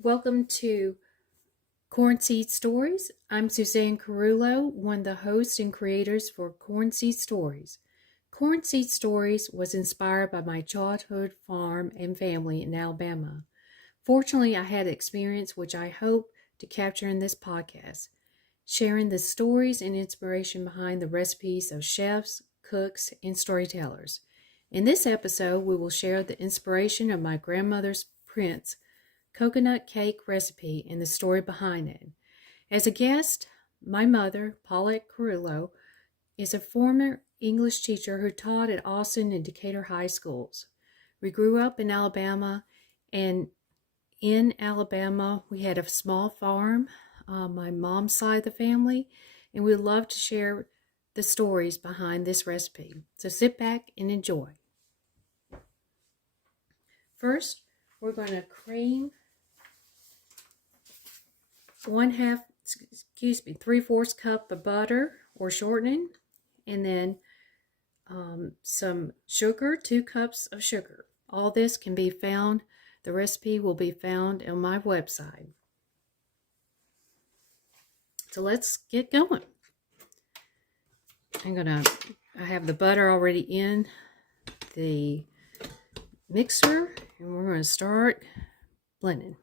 Welcome to Corn Seed Stories. I'm Suzanne Carullo, one of the hosts and creators for Corn Seed Stories. Corn Seed Stories was inspired by my childhood farm and family in Alabama. Fortunately, I had experience which I hope to capture in this podcast, sharing the stories and inspiration behind the recipes of chefs, cooks, and storytellers. In this episode, we will share the inspiration of my grandmother's prince coconut cake recipe and the story behind it. As a guest, my mother, Paulette Carullo, is a former English teacher who taught at Austin and Decatur high schools. We grew up in Alabama, and in Alabama, we had a small farm, my mom's side of the family, and we love to share the stories behind this recipe. So sit back and enjoy. First, we're going to cream 3/4 cup of butter or shortening, and then some sugar, 2 cups of sugar. All this can be found, the recipe will be found on my website. So let's get going. I have the butter already in the mixer, and we're going to start blending.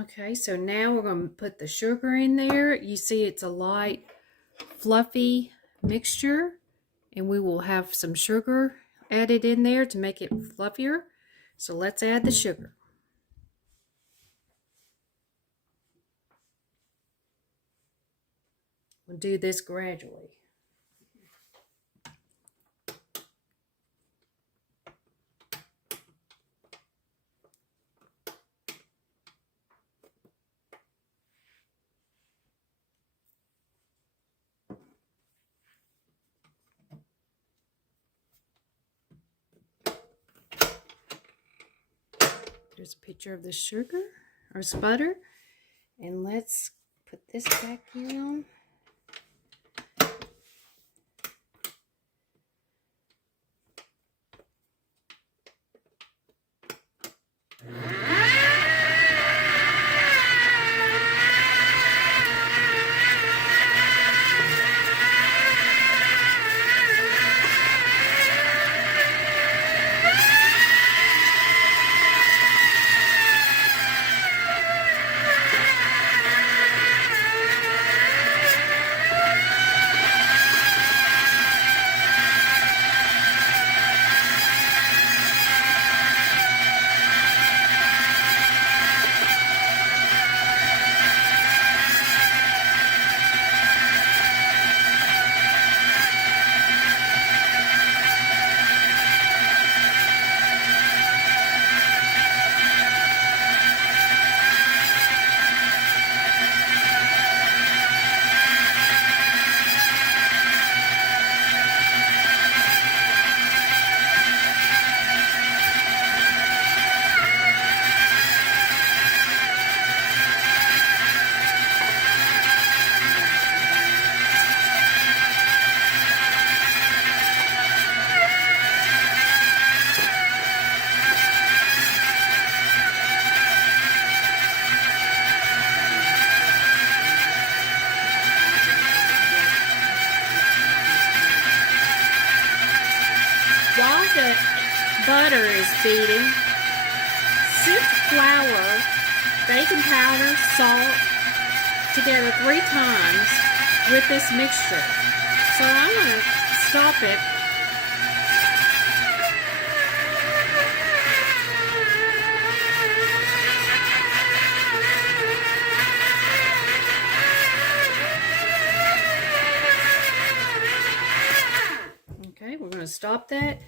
Okay, so now we're going to put the sugar in there. You see it's a light, fluffy mixture, and we will have some sugar added in there to make it fluffier. So let's add the sugar. We'll do this gradually. There's a picture of the sugar or butter, and let's put this back in. butter is beating, sift flour, baking powder, salt together 3 times with this mixture. So I'm going to stop it. Okay, we're going to stop that,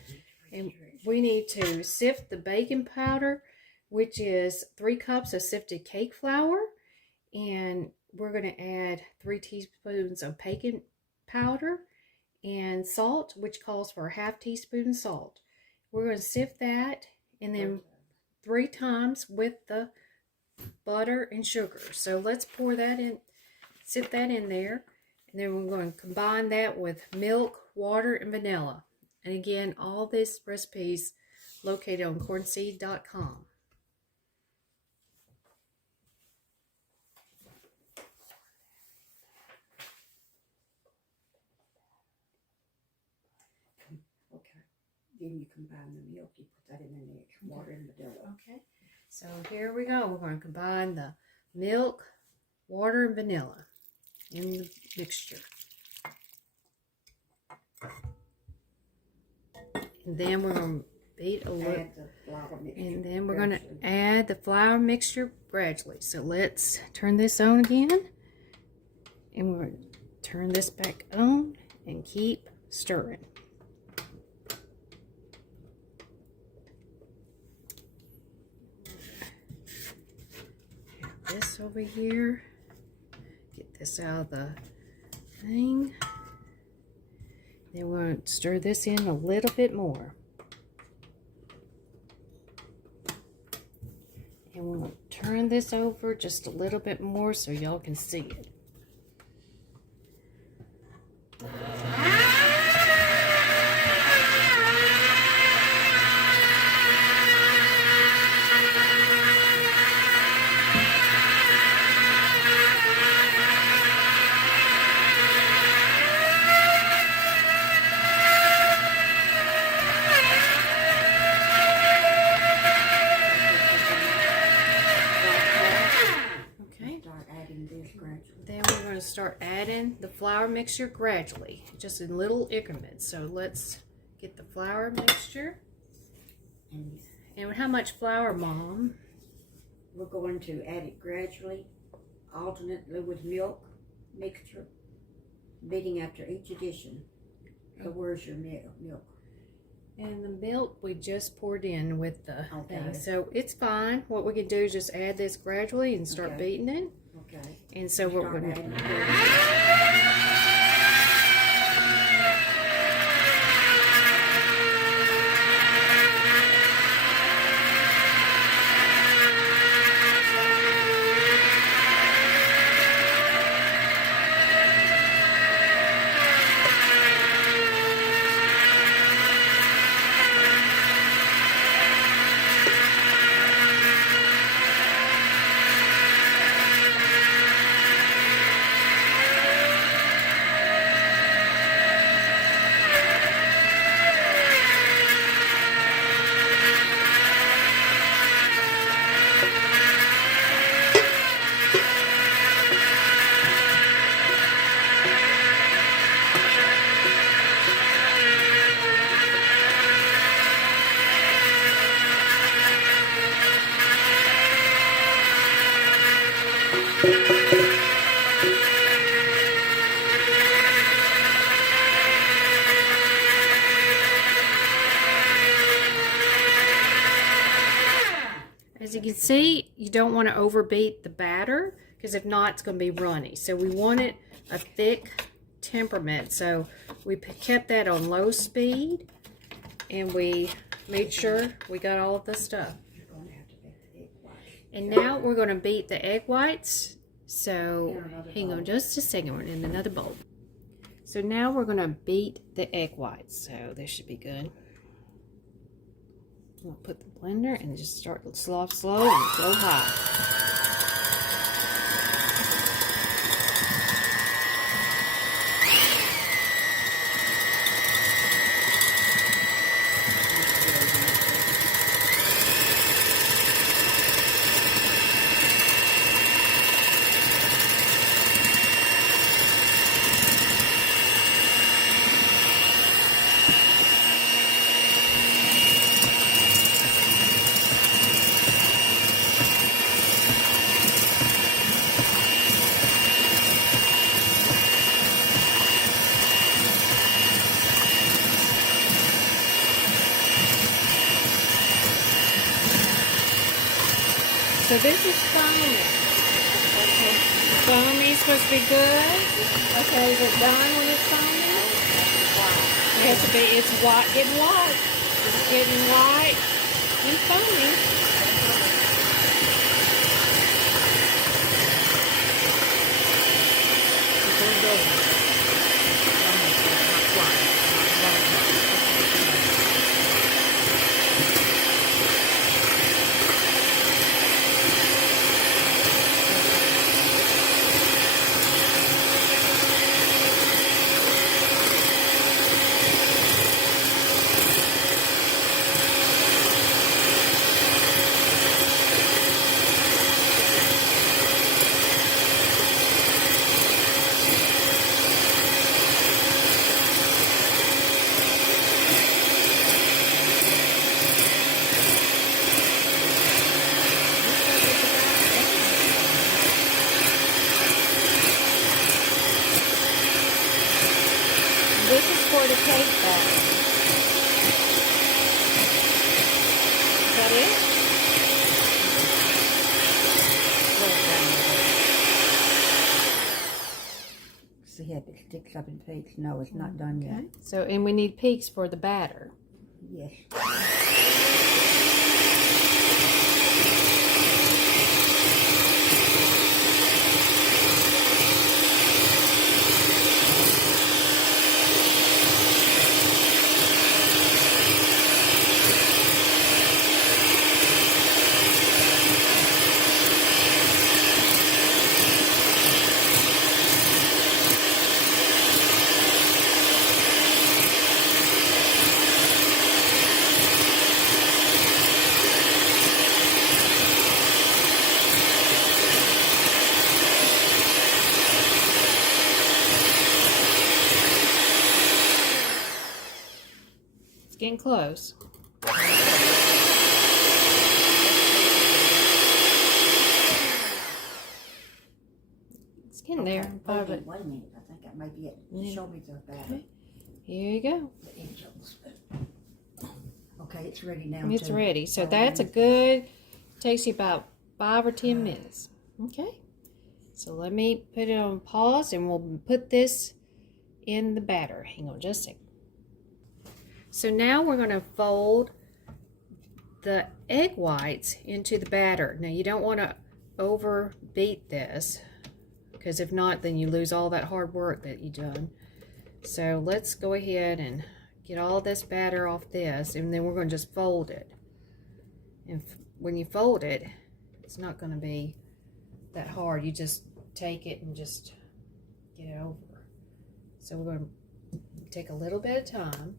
and we need to sift the baking powder, which is 3 cups of sifted cake flour, and we're going to add 3 teaspoons of baking powder and salt, which calls for a ½ teaspoon salt. We're going to sift that, and then 3 times with the butter and sugar. So let's pour that in, sift that in there, and then we're going to combine that with milk, water, and vanilla. And again, all this recipes located on cornseed.com. Okay. Then you combine the milk, you put that in the mix, water and vanilla. Okay. So here we go. We're going to combine the milk, water, and vanilla in the mixture. And then we're going to beat a little. Add the flour mixture. And then we're going to add the flour mixture gradually. So let's turn this on again. And we're going to turn this back on and keep stirring. Have this over here. Get this out of the thing. Then we're going to stir this in a little bit more. And we're going to turn this over just a little bit more so y'all can see it. Then we're going to start adding the flour mixture gradually, just in little increments. So let's get the flour mixture. And how much flour, Mom? We're going to add it gradually, alternately with milk mixture, beating after each addition. So where's your milk? And the milk we just poured in with the Okay. thing. So it's fine. What we can do is just add this gradually and start beating it. Okay. And so what we're going to As you can see, you don't want to overbeat the batter because if not, it's going to be runny. So we wanted a thick temperament. So we kept that on low speed and we made sure we got all of the stuff. And now we're going to beat the egg whites. So hang on just a second, we're in another bowl. So now we're going to beat the egg whites. So this should be good. We'll put the blender and just start slow and go high. So this is foamy. Okay. Foamy supposed to be good. Okay, is it done when it's foamy? It has to be. It's white. Getting white. It's getting white and foamy. This is for the cake batter. Is that it? See if it sticks up in peaks. No, it's not done yet. Okay. So, and we need peaks for the batter. Yes. It's getting close. It's getting there. Wait a minute. Wait a minute. I think that may be it. Yeah. Show me the batter. Okay. Here you go. The edge of the spoon. Okay, it's ready now. It's too. ready. So that's a good, takes you about 5 or 10 minutes. Okay. So let me put it on pause and we'll put this in the batter. Hang on just a second. So now we're going to fold the egg whites into the batter. Now you don't want to overbeat this, because if not, then you lose all that hard work that you've done. So let's go ahead and get all this batter off this, and then we're going to just fold it. And when you fold it, it's not going to be that hard. You just take it and just get it over. So we're going to take a little bit of time,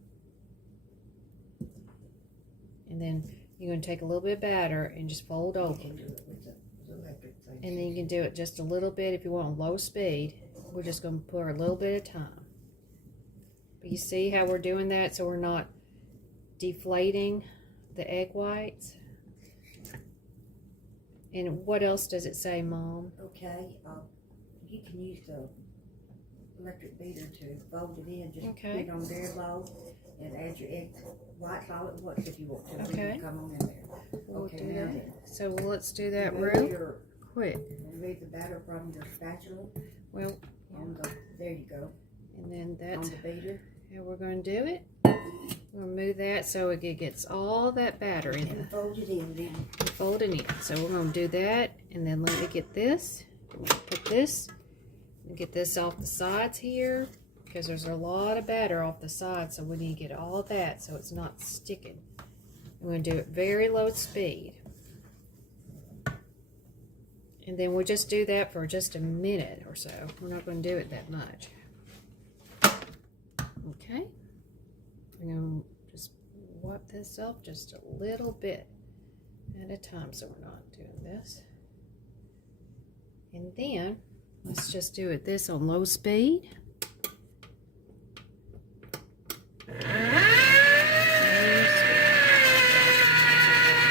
and then you're going to take a little bit of batter and just fold over. You can do it with the electric thing. And then you can do it just a little bit if you want on low speed. We're just going to put a little bit of time. But you see how we're doing that so we're not deflating the egg whites? And what else does it say, Mom? Okay, you can use the electric beater to fold it in. Just Okay. put it on very low and add your egg whites all at once if you want to. Okay. Come on in there. We'll Okay, do now that. then. So let's do that Remove real your- quick. Remove the batter from your spatula. Well, There you go. and then On that's the beater. how we're going to do it. We'll move that so it gets all that batter in And there. fold it in then. Fold it in. So we're going to do that, and then let me get this. Put this and get this off the sides here, because there's a lot of batter off the sides, so we need to get all of that so it's not sticking. We're going to do it very low speed. And then we'll just do that for just a minute or so. We're not going to do it that much. Okay. I'm going to just wipe this off just a little bit at a time so we're not doing this. And then let's just do it this on low speed.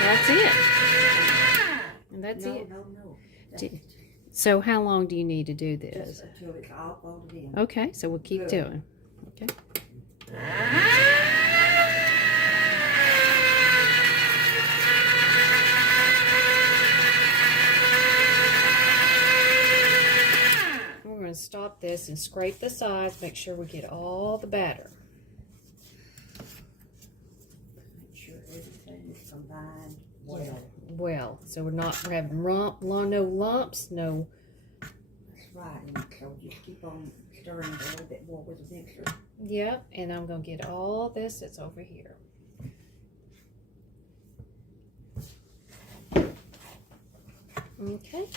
That's it. And that's it. No. So how long do you need to do this? Just until it's all folded in. Okay, so we'll keep Good. doing. Okay. this and scrape the sides. Make sure we get all the batter. Make sure everything is combined well. Yeah, well, so we're having no lumps, no. That's right, and so just keep on stirring it a little bit more with the mixer. Yep, and I'm going to get all this that's over here. Okay.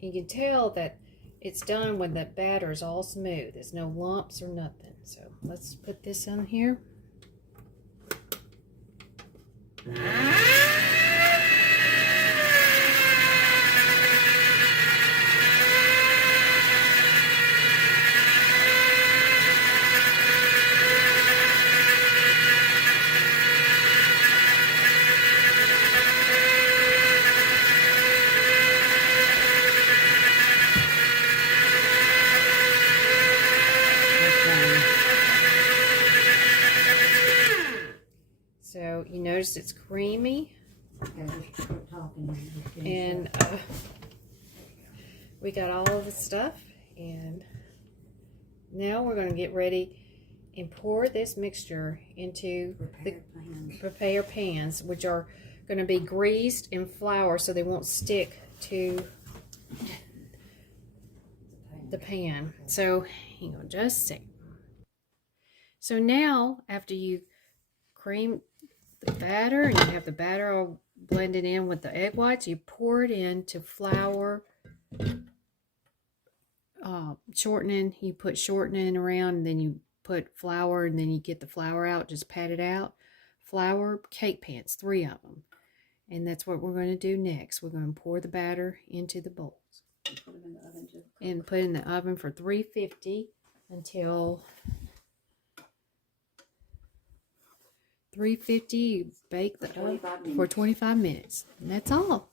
You can tell that it's done when the batter is all smooth. There's no lumps or nothing. So let's put this on here. So you notice it's creamy, and we got all of the stuff, and now we're going to get ready and pour this mixture into the prepared pans, which are going to be greased and floured so they won't stick to the pan. So hang on just a second. So now after you cream the batter and you have the batter all blended in with the egg whites, you pour it into flour, shortening. You put shortening around, and then you put flour, and then you get the flour out, just pat it out. Flour cake pans, 3 of them. And that's what we're going to do next. We're going to pour the batter into the bowls. Put them in the oven and put in the oven for 350 until 350. Bake the oven for 25 minutes. And that's all.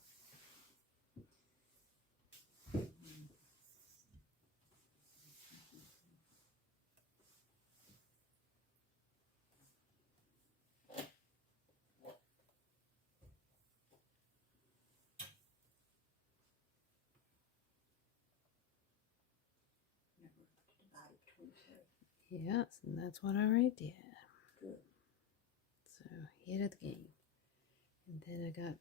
Yes, and that's what I already did. Good. So, hit it again. And then I got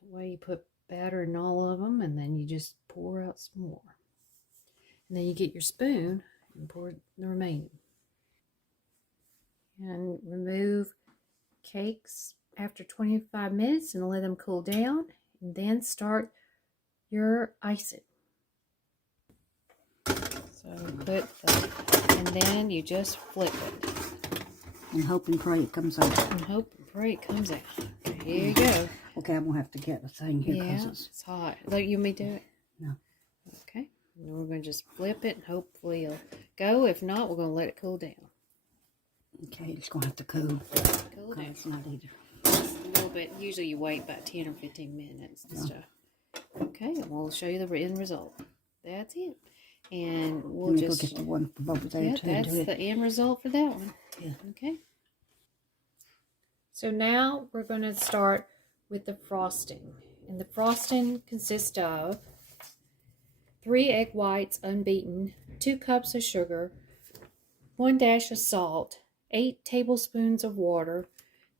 the way you put batter in all of them, and then you just pour out some more. And then you get your spoon and pour the remaining. And remove cakes after 25 minutes and let them cool down. And then start your icing. So put and then you just flip it. And hope and pray it comes out. And hope and pray it comes out. Okay, here you go. Okay, I'm going to have to get the thing here because it's hot. Like, you may do it? No. Okay. And we're going to just flip it and hopefully it'll go. If not, we're going to let it cool down. Okay, it's going to have to cool. Cool down. It's not either. Just a little bit. Usually you wait about 10 or 15 minutes and stuff. Okay, and we'll show you the end result. That's it. And we'll just go get the one from over there too. That's the end result for that one. Yeah. Okay. So now we're going to start with the frosting. And the frosting consists of 3 egg whites unbeaten, 2 cups of sugar, 1 dash of salt, 8 tablespoons of water,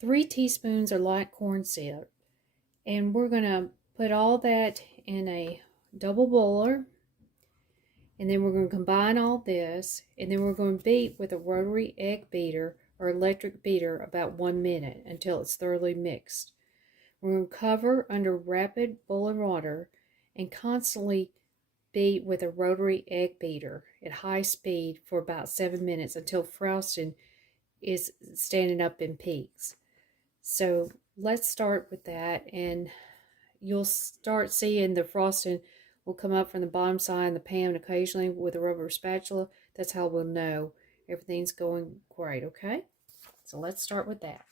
3 teaspoons of light corn syrup. And we're going to put all that in a double boiler. And then we're going to combine all this, and then we're going to beat with a rotary egg beater or electric beater about 1 minute until it's thoroughly mixed. We're going to cover under rapid boiling water and constantly beat with a rotary egg beater at high speed for about 7 minutes until frosting is standing up in peaks. So let's start with that, and you'll start seeing the frosting will come up from the bottom side of the pan occasionally with a rubber spatula. That's how we'll know everything's going great, okay? So let's start with that.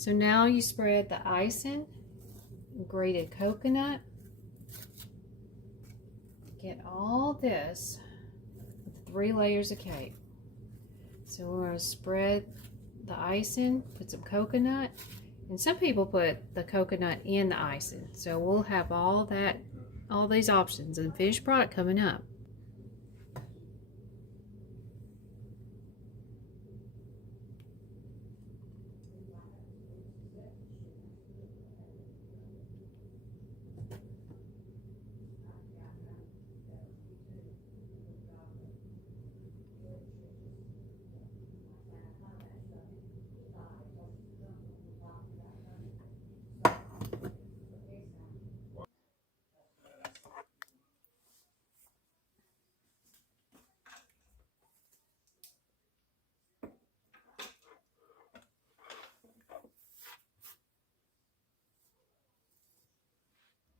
So now you spread the icing, grated coconut. Get all this with 3 layers of cake. So we're going to spread the icing, put some coconut, and some people put the coconut in the icing. So we'll have all these options and finished product coming up.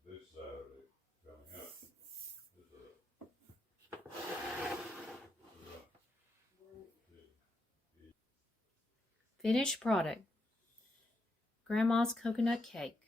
This Saturday coming up is Finished product. Grandma's coconut cake.